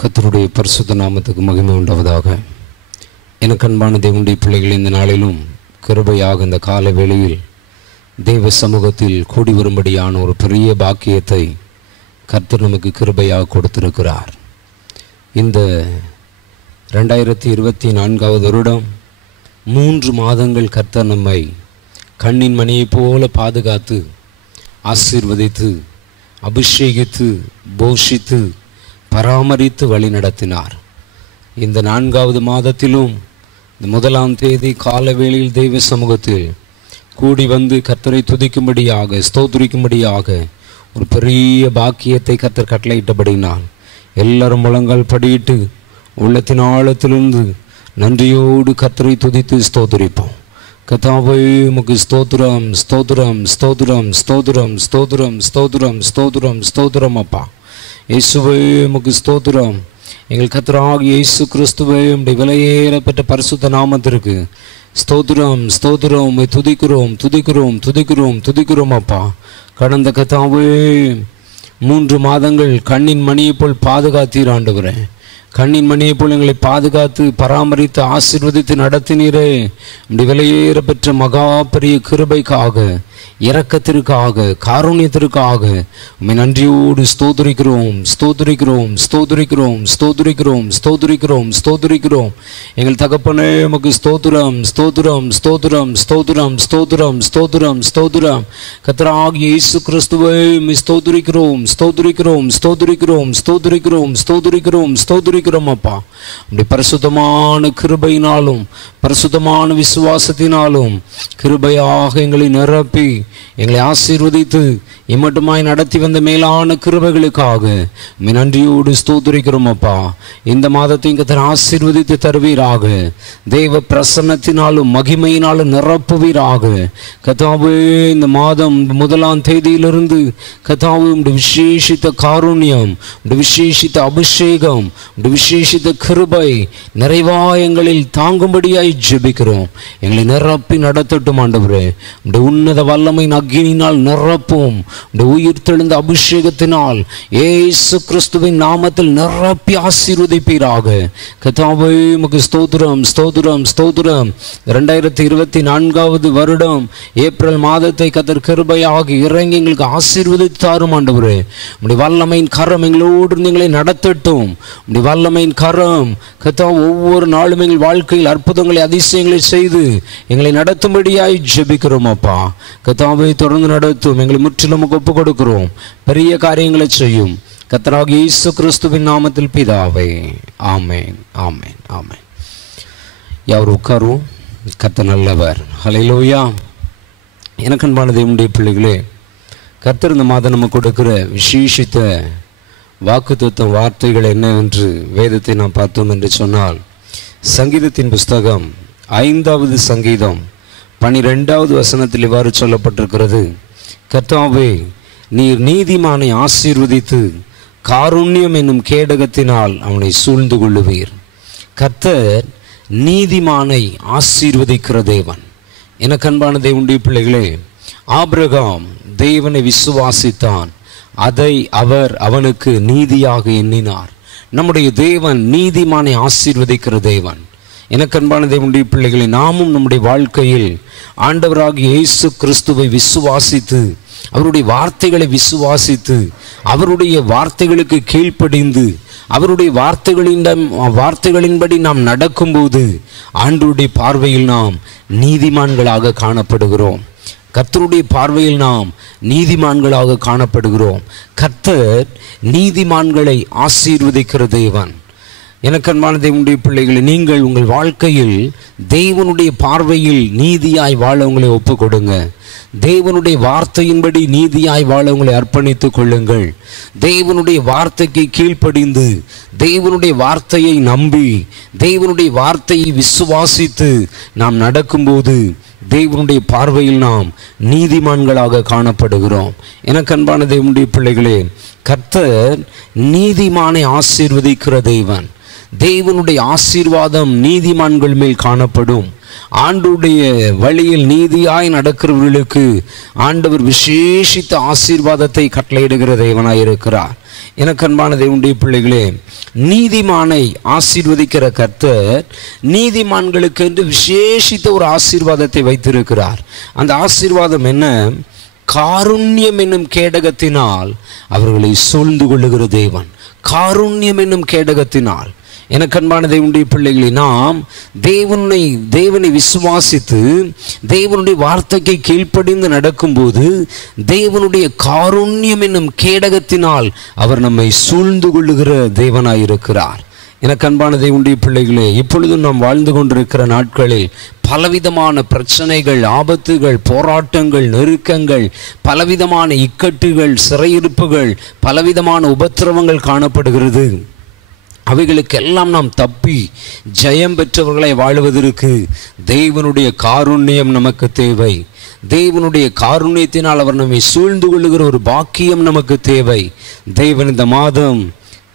கர்த்தருடைய பரிசுத்த நாமத்துக்கு மகிமை உண்டாவதாக. எனக்கு அன்பான தேவனுடைய பிள்ளைகள், இந்த நாளிலும் கிருபையாக இந்த கால வேளையில் தேவ சமூகத்தில் கூடி வரும்படியான ஒரு பெரிய பாக்கியத்தை கர்த்தர் நமக்கு கிருபையாக கொடுத்திருக்கிறார். இந்த 2024 வருடம் 3 மாதங்கள் கர்த்தர் நம்மை கண்ணின் மணியைப் போல பாதுகாத்து ஆசீர்வதித்து அபிஷேகித்து போஷித்து பராமரித்து வழி நடத்தினார். இந்த 4வது மாதத்திலும் இந்த 1ஆம் தேதி காலவேளையில் தெய்வ சமூகத்தில் கூடி வந்து கர்த்தரை துதிக்கும்படியாக ஸ்தோத்திரிக்கும்படியாக ஒரு பெரிய பாக்கியத்தை கர்த்தர் கட்டளையிட்டபடினால் எல்லாரும் முழங்கால் படியிட்டு உள்ளத்தின் ஆழத்திலிருந்து நன்றியோடு கர்த்தரை துதித்து ஸ்தோத்திரிப்போம். கர்த்தாவே, உமக்கு ஸ்தோத்திரம் ஸ்தோத்திரம் ஸ்தோத்திரம் ஸ்தோத்திரம் ஸ்தோத்திரம் ஸ்தோத்திரம் ஸ்தோத்திரம் ஸ்தோத்திரம் அப்பா. இயேசுவே, உமக்கு ஸ்தோத்திரம். எங்கள் கர்த்தராகிய இயேசு கிறிஸ்துவே, உம்முடைய விலையேறப்பட்ட பரிசுத்த நாமத்திற்கு ஸ்தோத்திரம் ஸ்தோத்திரம். உம்மை துதிக்கிறோம் துதிக்கிறோம் துதிக்கிறோம் துதிக்கிறோம் அப்பா. கடந்த கர்த்தாவே 3 மாதங்கள் கண்ணின் மணியை போல் பாதுகாத்தீர் ஆண்டவரே. கண்ணின் மணியை போல் எங்களை பாதுகாத்து பராமரித்து ஆசீர்வதித்து நடத்தினீரே. உம்முடைய விலையேற பெற்ற மகா பெரிய கிருபைக்காக, இரக்கத்திற்காக, காருண்யத்திற்காக உம்மை நன்றியோடு ஸ்தோத்திரிக்கிறோம் ஸ்தோத்திரிக்கிறோம் ஸ்தோத்திரிக்கிறோம் ஸ்தோத்திரிக்கிறோம் ஸ்தோத்திரிக்கிறோம் ஸ்தோத்திரிக்கிறோம். எங்கள் தகப்பனே, உமக்கு ஸ்தோத்திரம் ஸ்தோத்திரம் ஸ்தோத்திரம் ஸ்தோத்திரம் ஸ்தோத்திரம் ஸ்தோத்திரம் ஸ்தோத்திரம். கர்த்தராகிய இயேசு கிறிஸ்துவை ஸ்தோத்திரிக்கிறோம் ஸ்தோத்திரிக்கிறோம் ஸ்தோத்திரிக்கிறோம் ஸ்தோத்திரிக்கிறோம் ஸ்தோத்திரிக்கிறோம் ஸ்தோத்திரிக்கிறோம் அப்பா. அப்படி பரிசுத்தமான கிருபையினாலும் பரிசுத்தமான விசுவாசத்தினாலும் கிருபையாக எங்களை நிரப்பி எங்களை ஆசீர்வதித்து இம்மட்டுமாய் நடத்தி வந்த மேலான கிருபைகளுக்காக நன்றியோடு ஸ்தோத்திரிக்கிறோம் அப்பா. இந்த மாதத்தையும் கர்த்தர் ஆசீர்வதித்து தருவீராக. தேவ பிரசன்னத்தினாலும் மகிமையினாலும் நிரப்புவீராக. கர்த்தாவே, இந்த மாதம் 1ஆம் தேதியிலிருந்து கர்த்தாவே உம்முடைய விசேஷித்த காருண்யம், உம்முடைய விசேஷித்த அபிஷேகம், உம்முடைய விசேஷித்த கிருபை நிறைவாயங்களில் தாங்கும்படியாய் ஜெபிக்கிறோம். எங்களை நிரப்பி நடத்தட்டும் ஆண்டவரே. உம்முடைய உன்னத வல்லமையின் அக்கினியினால் நிரப்பும். உம்முடைய உயிர் தெழுந்த அபிஷேகத்தினால் இயேசு கிறிஸ்துவின் நாமத்தில் நிரப்பி ஆசீர்வதிப்பீராக. கர்த்தாவே, உமக்கு ஸ்தோத்திரம் ஸ்தோத்திரம் ஸ்தோத்திரம். 2024 வருடம் ஏப்ரல் மாதத்தை கர்த்தர் கிருபையாக இறங்கி எங்களுக்கு ஆசீர்வதித்து தாரும் ஆண்டவரே. உம்முடைய வல்லமையின் கரம் எங்களோடு எங்களை நடத்தட்டும். உம்முடைய வல்லமையின் கரம் கர்த்தாவே ஒவ்வொரு நாளும் எங்கள் வாழ்க்கையில் அற்புதங்களை அதிசயங்களை செய்து எங்களை நடத்தும்படியாய் ஜெபிக்கிறோம் அப்பா. கர்த்தாவே, தொடர்ந்து நடத்தும். எங்களை முற்றிலும் ஒப்பு கொடுக்கிறோம். பெரிய காரியங்களை செய்யும். கர்த்தராகிய இயேசு கிறிஸ்துவின் நாமத்தில் பிதாவே, ஆமென் ஆமென் ஆமென். யார் உட்காரும்? கர்த்தர் நல்லவர். ஹல்லேலூயா. எனக்கு அன்பான தேவனுடைய பிள்ளைகளே, கர்த்தர் இந்த மாதம் நம்ம கொடுக்கிற விசேஷித்த வாக்குத்தத்தம் வார்த்தைகள் என்னவென்று வேதத்தை நாம் பார்த்தோம் என்று சொன்னால், சங்கீதத்தின் புஸ்தகம் 5வது சங்கீதம் 12வது வசனத்தில் இவ்வாறு சொல்லப்பட்டிருக்கிறது: கர்த்தாவே, நீர் நீதிமானை ஆசீர்வதித்து காருண்யம் என்னும் கேடகத்தினால் அவனை சூழ்ந்து கொள்ளுவீர். கர்த்தர் நீதிமானை ஆசீர்வதிக்கிற தேவன். எனக்கு அன்பான தேவனுடைய பிள்ளைகளே, ஆபிரகாம் தேவனை விசுவாசித்தான், அதை அவர் அவனுக்கு நீதியாக எண்ணினார். நம்முடைய தேவன் நீதிமானை ஆசீர்வதிக்கிற தேவன். எனக்கு அன்பான தேவனுடைய பிள்ளைகளை, நாமும் நம்முடைய வாழ்க்கையில் ஆண்டவராகிய இயேசு கிறிஸ்துவை விசுவாசித்து அவருடைய வார்த்தைகளை விசுவாசித்து அவருடைய வார்த்தைகளுக்கு கீழ்ப்படிந்து அவருடைய வார்த்தைகளின்படி நாம் நடக்கும்போது ஆண்டவருடைய பார்வையில் நாம் நீதிமான்களாக காணப்படுகிறோம். கர்த்தருடைய பார்வையில் நாம் நீதிமான்களாக காணப்படுகிறோம். கர்த்தர் நீதிமான்களை ஆசீர்வதிக்கிற தேவன். எனக்கு அன்பான தேவனுடைய பிள்ளைகளை, நீங்கள் உங்கள் வாழ்க்கையில் தேவனுடைய பார்வையில் நீதியாய் வாழ உங்களை ஒப்பு கொடுங்க. தேவனுடைய வார்த்தையின்படி நீதியாய் வாழ உங்களை அர்ப்பணித்துக் கொள்ளுங்கள். தேவனுடைய வார்த்தைக்கு கீழ்ப்படிந்து தேவனுடைய வார்த்தையை நம்பி தேவனுடைய வார்த்தையை விசுவாசித்து நாம் நடக்கும்போது தேவனுடைய பார்வையில் நாம் நீதிமான்களாக காணப்படுகிறோம். எனக்கு அன்பான தேவனுடைய பிள்ளைகளே, கர்த்தர் நீதிமானை ஆசீர்வதிக்கிற தேவன். தேவனுடைய ஆசீர்வாதம் நீதிமான்கள் மேல் காணப்படும். ஆண்டுடைய வழியில் நீதியாய் நடக்கிறவர்களுக்கு ஆண்டவர் விசேஷித்த ஆசீர்வாதத்தை கட்டளையிடுகிற தேவனாய் இருக்கிறார். எனக்கு அன்பான தேவனுடைய பிள்ளைகளே, நீதிமானை ஆசீர்வதிக்கிற கர்த்தர் நீதிமான்களுக்கு என்று விசேஷித்த ஒரு ஆசீர்வாதத்தை வைத்திருக்கிறார். அந்த ஆசீர்வாதம் என்ன? காருண்யம் என்னும் கேடகத்தினால் அவர்களை சூழ்ந்து கொள்ளுகிற தேவன். காருண்யம் என்னும் கேடகத்தினால். எனக்கு அன்பான தேவனுடைய பிள்ளைகளை, நாம் தேவனை விசுவாசித்து தேவனுடைய வார்த்தைக்கு கீழ்ப்படிந்து நடக்கும்போது தேவனுடைய காருண்யம் என்னும் கேடகத்தினால் அவர் நம்மை சூழ்ந்து கொள்ளுகிற தேவனாயிருக்கிறார். எனக்கு அன்பான தேவனுடைய பிள்ளைகளே, இப்பொழுதும் நாம் வாழ்ந்து கொண்டிருக்கிற நாட்களில் பலவிதமான பிரச்சனைகள், ஆபத்துகள், போராட்டங்கள், நெருக்கங்கள், பலவிதமான இக்கட்டுகள், சிறையிருப்புகள், பலவிதமான உபத்திரவங்கள் காணப்படுகிறது. அவைகளுக்கெல்லாம் நாம் தப்பி ஜெயம் பெற்றவர்களை வாழ்வதற்கு தேவனுடைய காருண்யம் நமக்கு தேவை. தேவனுடைய காருண்யத்தினால் அவர் நம்மை சூழ்ந்து கொள்ளுகிற ஒரு பாக்கியம் நமக்கு தேவை. தேவன் இந்த மாதம்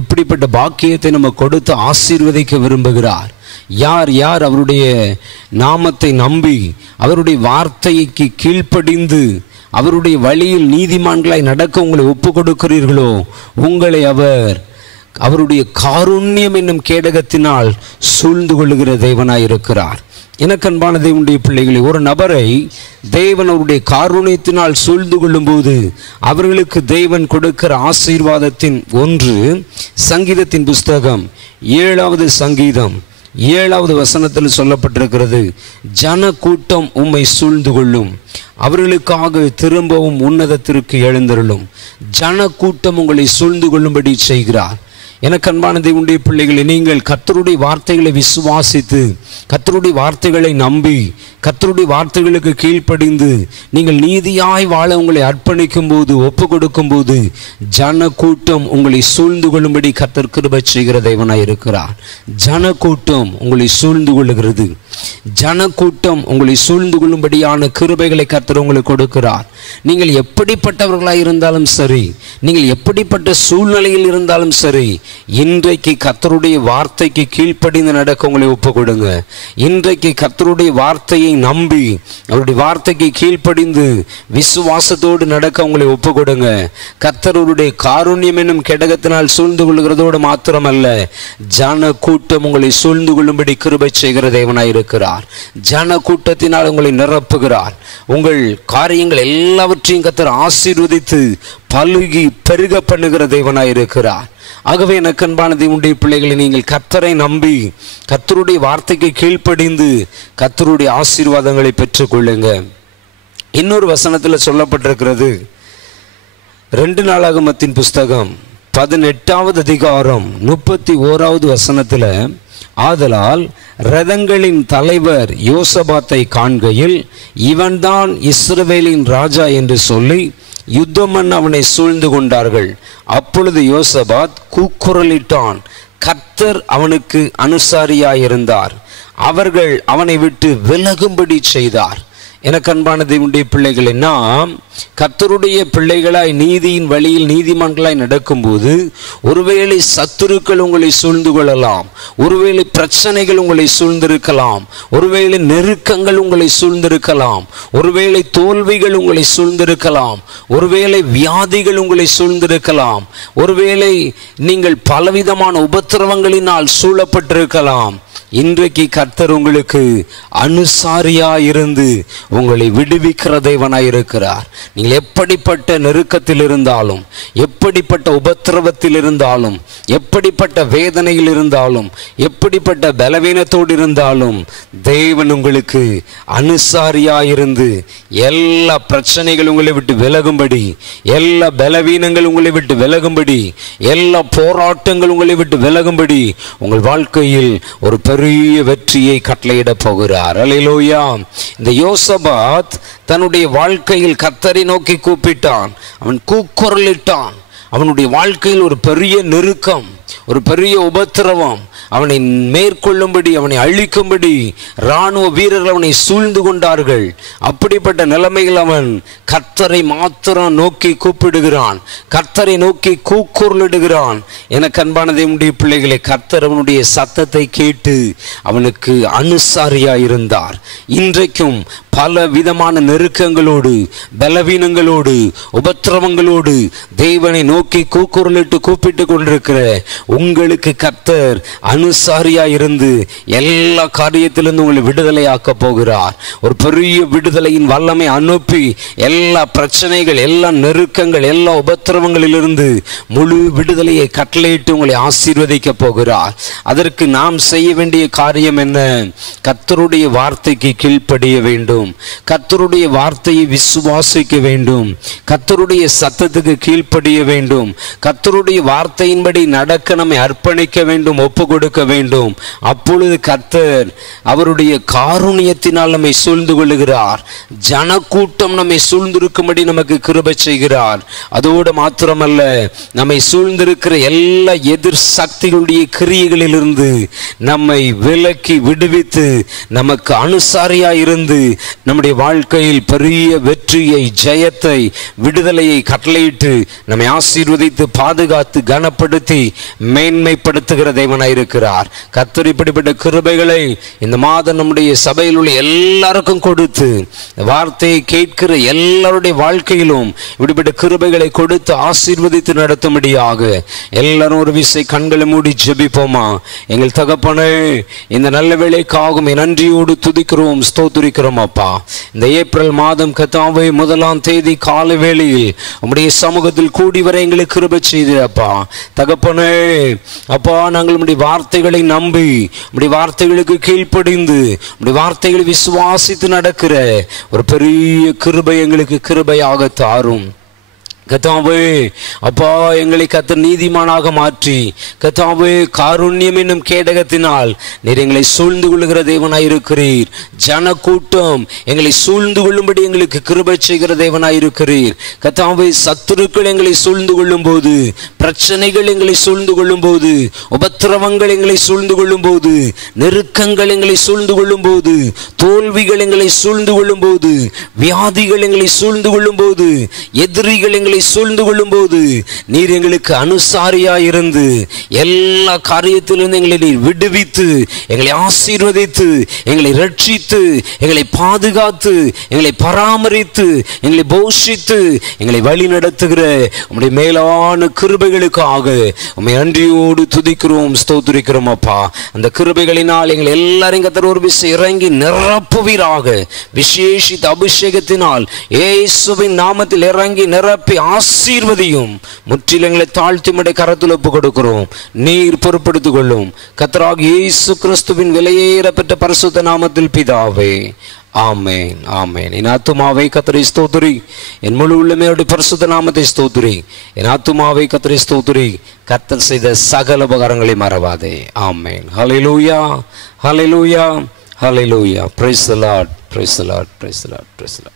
இப்படிப்பட்ட பாக்கியத்தை நம்ம கொடுத்து ஆசீர்வதிக்க விரும்புகிறார். யார் யார் அவருடைய நாமத்தை நம்பி அவருடைய வார்த்தைக்கு கீழ்ப்படிந்து அவருடைய வழியில் நீதிமான்களாய் நடக்க உங்களை ஒப்பு கொடுக்கிறீர்களோ, உங்களை அவருடைய காருண்யம் என்னும் கேடகத்தினால் சூழ்ந்து கொள்ளுகிற தேவனாயிருக்கிறார். எனக்கு அன்பான தேவனுடைய பிள்ளைகளை, ஒரு நபரை தேவன் அவருடைய காருண்யத்தினால் சூழ்ந்து கொள்ளும்போது அவர்களுக்கு தேவன் கொடுக்கிற ஆசீர்வாதத்தின் ஒன்று, சங்கீதத்தின் புஸ்தகம் 7வது சங்கீதம் 7வது வசனத்தில் சொல்லப்பட்டிருக்கிறது, ஜன கூட்டம் உம்மை சூழ்ந்து கொள்ளும், அவர்களுக்காக திரும்பவும் உன்னதத்திற்கு எழுந்தருளும். ஜன கூட்டம் உங்களை சூழ்ந்து கொள்ளும்படி செய்கிறார். எனக்கு அன்பான தேவனுடைய பிள்ளைகளை, நீங்கள் கர்த்தருடைய வார்த்தைகளை விசுவாசித்து கர்த்தருடைய வார்த்தைகளை நம்பி கர்த்தருடைய வார்த்தைகளுக்கு கீழ்ப்படிந்து நீங்கள் நீதியாய் வாழ உங்களை அர்ப்பணிக்கும் போது, ஒப்பு கொடுக்கும் போது ஜன கூட்டம் உங்களை சூழ்ந்து கொள்ளும்படி கர்த்தர் கிருபை செய்கிற தேவனாய் இருக்கிறார். ஜன கூட்டம் உங்களை சூழ்ந்து கொள்ளுகிறது. ஜன கூட்டம் உங்களை சூழ்ந்து கொள்ளும்படியான கிருபைகளை கர்த்தர் உங்களுக்கு கொடுக்கிறார். நீங்கள் எப்படிப்பட்டவர்களாய் இருந்தாலும் சரி, நீங்கள் எப்படிப்பட்ட சூழ்நிலையில் இருந்தாலும் சரி, இன்றைக்கு கர்த்தருடைய வார்த்தைக்கு கீழ்ப்படிந்து நடக்க உங்களை ஒப்பு கொடுங்க. இன்றைக்கு கர்த்தருடைய வார்த்தையை நம்பி அவருடைய வார்த்தைக்கு கீழ்ப்படிந்து விசுவாசத்தோடு நடக்க உங்களை ஒப்பு கொடுங்க. கர்த்தருடைய காருண்யம் என்னும் கேடகத்தினால் சூழ்ந்து கொள்கிறதோடு மாத்திரமல்ல, ஜன கூட்டம் உங்களை சூழ்ந்து கொள்ளும்படி கிருபை செய்கிற தேவனாயிருக்கிறார். ஜன கூட்டத்தினால் உங்களை நிரப்புகிறார். உங்கள் காரியங்கள் எல்லாவற்றையும் கர்த்தர் ஆசீர்வதித்து பலுகி பெருக பண்ணுகிற தேவனாயிருக்கிறார். ஆகவே எனக்கு அன்பான தேவனுடைய பிள்ளைகளை, நீங்கள் கர்த்தரை நம்பி கர்த்தருடைய வார்த்தைக்கு கீழ்ப்படிந்து கர்த்தருடைய ஆசீர்வாதங்களை பெற்றுக்கொள்ளுங்க. இன்னொரு வசனத்தில் சொல்லப்பட்டிருக்கிறது, 2 நாளாகமத்தின் புஸ்தகம் 18வது அதிகாரம் 31வது வசனத்தில், ஆதலால் இரதங்களின் தலைவர் யோசபாத்தை காண்கையில் இவன்தான் இஸ்ரவேலின் ராஜா என்று சொல்லி யுத்தம் பண்ண அவனை சூழ்ந்து கொண்டார்கள். அப்பொழுது யோசபாத் கூக்குரலிட்டான். கர்த்தர் அவனுக்கு அனுசாரியாயிருந்தார். அவர்கள் அவனை விட்டு விலகும்படி செய்தார். எனக்கு அன்பான தேவனுடைய பிள்ளைகளை, நாம் கர்த்தருடைய பிள்ளைகளாய் நீதியின் வழியில் நீதிமான்களாய் நடக்கும்போது ஒருவேளை சத்துருக்கள் உங்களை சூழ்ந்து கொள்ளலாம், ஒருவேளை பிரச்சனைகள் உங்களை சூழ்ந்திருக்கலாம், ஒருவேளை நெருக்கங்கள் உங்களை சூழ்ந்திருக்கலாம், ஒருவேளை தோல்விகள் உங்களை சூழ்ந்திருக்கலாம், ஒருவேளை வியாதிகள் உங்களை சூழ்ந்திருக்கலாம், ஒருவேளை நீங்கள் பலவிதமான உபத்திரவங்களினால் சூழப்பட்டிருக்கலாம். இன்றைக்கு கர்த்தர் உங்களுக்கு அனுசாரியாயிருந்து உங்களை விடுவிக்கிற தேவனாயிருக்கிறார். நீங்கள் எப்படிப்பட்ட நெருக்கத்தில் இருந்தாலும், எப்படிப்பட்ட உபத்திரவத்தில் இருந்தாலும், எப்படிப்பட்ட வேதனையில் இருந்தாலும், எப்படிப்பட்ட பலவீனத்தோடு இருந்தாலும் தேவன் உங்களுக்கு அனுசாரியாயிருந்து எல்லா பிரச்சனைகள் உங்களை விட்டு விலகும்படி, எல்லா பலவீனங்கள் உங்களை விட்டு விலகும்படி, எல்லா போராட்டங்கள் உங்களை விட்டு விலகும்படி உங்கள் வாழ்க்கையில் ஒரு பெரிய வெற்றியை கட்டளையிட போகிறார். அல்லேலூயா. இந்த யோசபாத் தன்னுடைய வாழ்க்கையில் கர்த்தரை நோக்கி கூப்பிட்டான். அவன் கூக்குரலிட்டான். அவனுடைய வாழ்க்கையில் ஒரு பெரிய நெருக்கம், ஒரு பெரிய உபத்திரவம் அவனை மேற்கொள்ளும்படி, அவனை அழிக்கும்படி இராணுவ வீரர்கள் அவனை சூழ்ந்து கொண்டார்கள். அப்படிப்பட்ட நிலைமையில் அவன் கர்த்தரை மாத்திரம் நோக்கி கூப்பிடுகிறான், கர்த்தரை நோக்கி கூக்குரலிடுகிறான். எனக்கு அன்பான தேவனுடைய பிள்ளைகளை, கர்த்தர் அவனுடைய சத்தத்தை கேட்டு அவனுக்கு அனுசாரியாய் இருந்தார். இன்றைக்கும் பல விதமான நெருக்கங்களோடு, பலவீனங்களோடு, உபத்திரவங்களோடு தேவனை நோக்கி கூக்குரலிட்டு கூப்பிட்டு கொண்டிருக்கிற உங்களுக்கு கர்த்தர் அனுசாரியா இருந்து எல்லா காரியத்திலிருந்து உங்களை விடுதலையாக்க போகிறார். ஒரு பெரிய விடுதலையின் வல்லமை அனுப்பி எல்லா பிரச்சனைகள், எல்லா நெருக்கங்கள், எல்லா உபத்திரவங்களிலிருந்து முழு விடுதலையை கட்டளையிட்டு உங்களை ஆசீர்வதிக்க போகிறார். அதற்கு நாம் செய்ய வேண்டிய காரியம் என்ன? கர்த்தருடைய வார்த்தைக்கு கீழ்ப்படிய வேண்டும், கர்த்தருடைய வார்த்தையை விசுவாசிக்க வேண்டும், கர்த்தருடைய சத்தத்துக்கு கீழ்ப்படிய வேண்டும், கர்த்தருடைய வார்த்தையின்படி நடக்க நம்மை அர்ப்பணிக்க வேண்டும், ஒப்பு கொடுக்க வேண்டும். அப்பொழுது கர்த்தர் அவருடைய காருண்யத்தினால் நம்மை சூழ்ந்து கொள்ளுகிறார். ஜனக்கூட்டம் நம்மை சூழ்ந்திருக்கும்படி நமக்கு கிருபை செய்கிறார். அதோடு மாத்திரமல்ல, நம்மை சூழ்ந்திருக்கிற எல்லா எதிர் சக்திகளுடைய கிரியைகளிலிருந்து நம்மை விலக்கி விடுவித்து நமக்கு அனுசாரியாய் இருந்து நம்முடைய வாழ்க்கையில் பெரிய வெற்றியை, ஜெயத்தை, விடுதலையை கட்டளையிட்டு நம்மை ஆசீர்வதித்து பாதுகாத்து கனப்படுத்தி மேன்மைப்படுத்துகிற தேவனாயிருக்கிறார். கர்த்தர் இப்படிப்பட்ட கிருபைகளை இந்த மாதம் நம்முடைய சபையில் உள்ள எல்லாருக்கும் கொடுத்து, வார்த்தையை கேட்கிற எல்லாருடைய வாழ்க்கையிலும் இப்படிப்பட்ட கிருபைகளை கொடுத்து ஆசீர்வதித்து நடத்தும்படியாக எல்லாரும் ஒரு விசை கண்களை மூடி ஜெபிப்போமா? எங்கள் தகப்பனே, இந்த நல்ல வேளைக்காகவும் நன்றியோடு துதிக்கிறோம், ஸ்தோத்திரிக்கிறோம் அப்பா. இந்த ஏப்ரல் மாதம் கர்த்தாவே 1ஆம் தேதி காலை வேளையில் உம்முடைய சமூகத்தில் கூடி வர எங்களுக்கு கிருபை செய்தீரப்பா. தகப்பனே அப்பா, நாங்கள் உம்முடைய வார்த்தைகளை நம்பி, உம்முடைய வார்த்தைகளுக்கு கீழ்ப்படிந்து, உம்முடைய வார்த்தைகளை விசுவாசித்து நடக்கிற ஒரு பெரிய கிருபை எங்களுக்கு கிருபையாக தாரும். கர்த்தாவே அப்பா, எங்களை கர்த்தர் நீதிமானாக மாற்றி, கர்த்தாவே காருண்யம் என்னும் கேடகத்தினால் நீர் எங்களை சூழ்ந்து கொள்ளுகிற தேவனாயிருக்கிறீர். ஜனக்கூட்டம் எங்களை சூழ்ந்து கொள்ளும்படி எங்களுக்கு கிருபை செய்கிற தேவனாயிருக்கிறீர். கர்த்தாவே, சத்துருக்கள் எங்களை சூழ்ந்து கொள்ளும் போது, பிரச்சனைகள் எங்களை சூழ்ந்து கொள்ளும் போது, உபத்திரவங்கள் எங்களை சூழ்ந்து கொள்ளும் போது, நெருக்கங்கள் எங்களை சூழ்ந்து கொள்ளும் போது, தோல்விகள் எங்களை சூழ்ந்து கொள்ளும் போது, வியாதிகள் எங்களை சூழ்ந்து கொள்ளும் போது, எதிரிகள் எங்களை சூழ்ந்து கொள்ளும் போது, நீர் எங்களுக்கு அனுசாரியாயிருந்து எல்லா காரியத்திலிருந்து எங்களை நீர் விடுவித்து, எங்களை ஆசீர்வதித்து, எங்களை ரட்சித்து, எங்களை பாதுகாத்து, எங்களை பராமரித்து, எங்களை போஷித்து, எங்களை வழி நடத்துகிற உம்முடைய மேலான கிருபைகளுக்காக உம்மை நன்றியோடு துதிக்கிறோம், ஸ்தோத்திரிக்கிறோம் அப்பா. அந்த கிருபைகளினால் எங்களை எல்லாரையும் கர்த்தர் ஒரு விசை இறங்கி நிரப்புவீராக. விசேஷித்த அபிஷேகத்தினால் இயேசுவின் நாமத்தில் இறங்கி நிரப்பி ஆசீர்வதியும். முற்றிலும் எங்களை தாழ்த்தி உம்முடைய கரத்தில் ஒப்புக் கொடுக்கிறோம். நீர் பொறுப்படுத்திக் கொள்ளும். கர்த்தராகிய இயேசு கிறிஸ்துவின் விலையேற பெற்ற பரிசுத்த நாமத்தில் பிதாவே, ஆமென், ஆமென். என் ஆத்துமாவை கர்த்தரை ஸ்தோத்திரி, என் முழு உள்ளமே அவருடைய பரிசுத்த நாமத்தை ஸ்தோத்திரி. என் ஆத்துமாவை கர்த்தரை ஸ்தோத்திரி, கர்த்தர் செய்த சகல உபகாரங்களை மறவாதே. ஆமென். ஹல்லேலூயா, ஹல்லேலூயா, ஹல்லேலூயா. Praise the lord, praise the lord, praise the lord, praise the Lord.